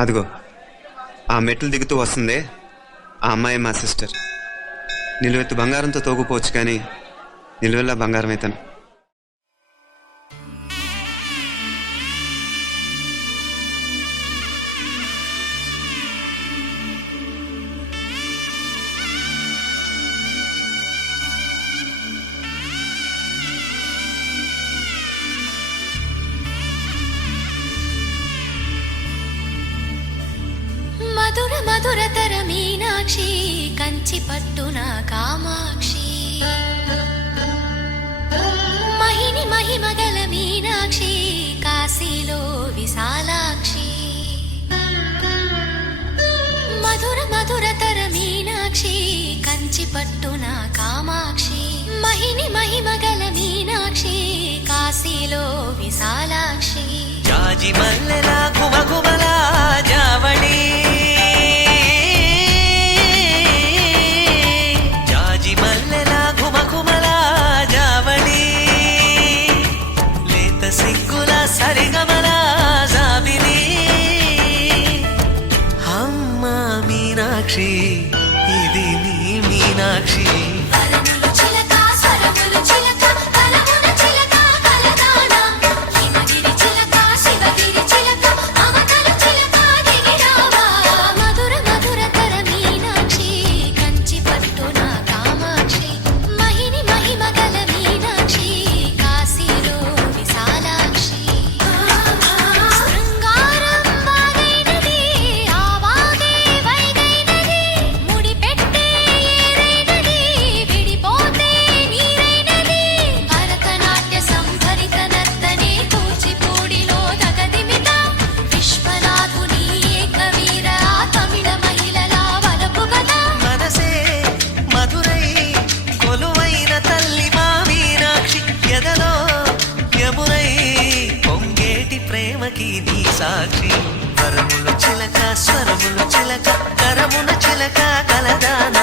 అదిగో ఆ మెట్లు దిగుతూ వస్తుందే ఆ అమ్మాయి మా సిస్టర్. నిలువెత్తు బంగారంతో తోగుపోవచ్చు కానీ నిలువెల్లా బంగారం అయితాను. మధుర మధురతర మీనాక్షి కంచి పట్టున కామాక్షి మహిని మహిమగల మీనాక్షి కాశీలో విశాలాక్షి మధుర మధురతర మీనాక్షి కంచి పట్టున కామాక్షి మహిని మహిమగల మీనాక్షి కాశీలో విశాలాక్షి జాజి మల్లెల గుమగుమల జావళి జాజి మల్లెల గుమగుమల జావళి లేత సిగ్గుల సరిగమల జాబిలి అమ్మ మీనాక్షి ఇది నీ మీనాక్షి సాక్షి వరములు చిలక స్వరములు చిలక కరమున చిలక కలదాన